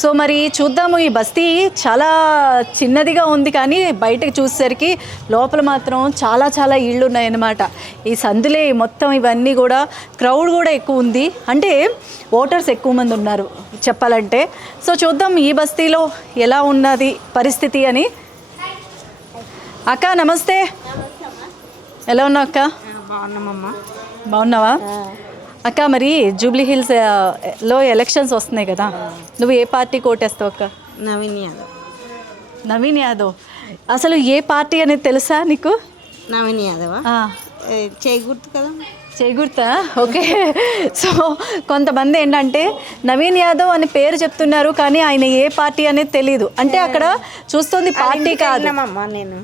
So మరి చూద్దాము ఈ బస్తీ చాలా చిన్నదిగా ఉంది కానీ బయటకు చూసేసరికి లోపల మాత్రం చాలా చాలా ఇళ్ళు ఉన్నాయన్నమాట ఈ సందులే మొత్తం ఇవన్నీ కూడా క్రౌడ్ కూడా ఎక్కువ ఉంది. అంటే ఓటర్స్ ఎక్కువ మంది ఉన్నారు చెప్పాలంటే. సో చూద్దాం ఈ బస్తీలో ఎలా ఉన్నది పరిస్థితి అని. అక్క నమస్తే. ఎలా ఉన్నావు అక్క? బాగున్నామమ్మా. బాగున్నావా? అక్క మరి జూబ్లీ హిల్స్లో ఎలక్షన్స్ వస్తున్నాయి కదా. నువ్వు ఏ పార్టీ కోటేస్తావు అక్క? నవీన్ యాదవ్. నవీన్ యాదవ్. అసలు ఏ పార్టీ అనేది తెలుసా నీకు? నవీన్ యాదవా? గుర్తు కదా చేకూర్తా? ఓకే. సో కొంతమంది ఏంటంటే నవీన్ యాదవ్ అనే పేరు చెప్తున్నారు కానీ ఆయన ఏ పార్టీ అనేది తెలియదు అంటే అక్కడ చూస్తుంది పార్టీ కాదు. నేను.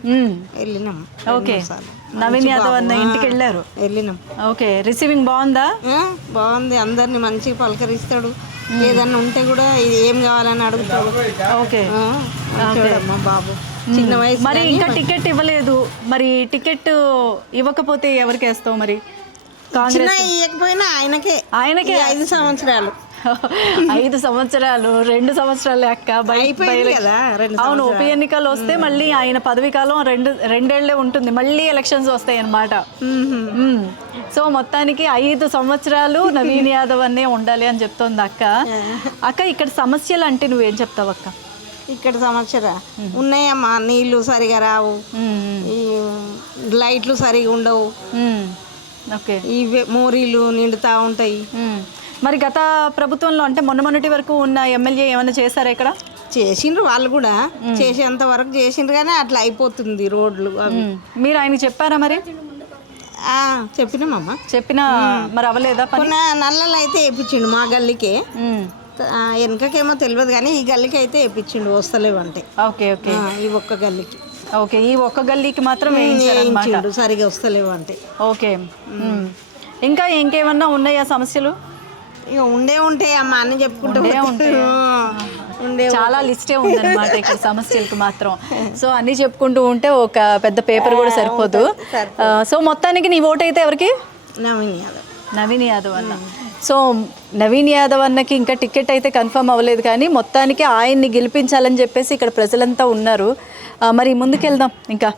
వెళ్ళినాం. ఓకే. నవీన్ యాదవ్ అన్న ఇంటికి వెళ్ళారు. వెళ్ళినాం. ఓకే. రిసీవింగ్ బాగుందా? బాగుంది. అందరిని మంచిగా పలకరిస్తాడు. ఏదన్నా ఉంటే కూడా ఇది ఏం కావాలని అడుగుతాడు. ఓకే. బాబు. చిన్న వయసు మరి ఇంకా టికెట్ ఇవ్వలేదు. మరి టికెట్ ఇవ్వకపోతే ఎవరికి వేస్తావు మరి? చిన్న ఇవ్వకపోయినా ఆయనకే. ఆయనకే. ఐదు సంవత్సరాలు. ఐదు సంవత్సరాలు రెండు సంవత్సరాలు అక్క అవును ఉప ఎన్నికలు వస్తే మళ్ళీ ఆయన పదవి కాలం రెండు రెండేళ్ళే ఉంటుంది. మళ్ళీ ఎలక్షన్స్ వస్తాయి అన్నమాట మ్మ్. సో మొత్తానికి ఐదు సంవత్సరాలు నవీన్ యాదవ్ అనే ఉండాలి అని చెప్తోంది అక్క. అక్క ఇక్కడ సమస్యలు అంటే నువ్వేం చెప్తావు అక్క? ఇక్కడ సంవత్సర ఉన్నాయమ్మా నీళ్ళు సరిగా రావు. ఈ లైట్లు సరిగా ఉండవు. మ్మ్. ఓకే. ఈ వె- మోరీలు నిండుతా ఉంటాయి. మరి గత ప్రభుత్వంలో అంటే మొన్న మొన్నటి వరకు ఉన్న ఎమ్మెల్యే ఏమైనా చేశారా ఇక్కడ? చేసిండ్రు వాళ్ళు కూడా. చేసేంత వరకు చేసిండ్రు కానీ అట్లా అయిపోతుంది రోడ్లు అవి. మీరు ఆయనకి చెప్పారా మరి? చెప్పినామమ్మా చెప్పినా మరి అవ్వలేదా నల్లలు అయితే వేయించిండు మా గల్లీకే. వెనకకేమో తెలియదు కానీ ఈ గల్లీకి అయితే వేయించిండు వస్తలేవు అంటే ఓకే. ఓకే ఈ ఒక్క గల్లీకి. ఓకే ఈ ఒక్క గల్లీకి మాత్రం వేయించిండు సరిగా వస్తలేవు అంటే ఓకే. ఇంకా ఇంకేమన్నా ఉన్నాయా సమస్యలు? ఇక ఉండే ఉంటాయి అమ్మా అని చెప్పుకుంటూ ఉండే చాలా లిస్టే ఉందన్నమాట ఇక్కడ సమస్యలకు మాత్రం. సో అన్ని చెప్పుకుంటూ ఉంటే ఒక పెద్ద పేపర్ కూడా సరిపోదు. సో మొత్తానికి నీ ఓటు అయితే ఎవరికి? నవీన్ యాదవ్. నవీన్ యాదవ్ అన్న. సో నవీన్ యాదవ్ అన్నకి ఇంకా టికెట్ అయితే కన్ఫర్మ్ అవ్వలేదు కానీ మొత్తానికి ఆయన్ని గెలిపించాలని చెప్పేసి ఇక్కడ ప్రజలంతా ఉన్నారు. మరి ముందుకెళ్దాం ఇంకా.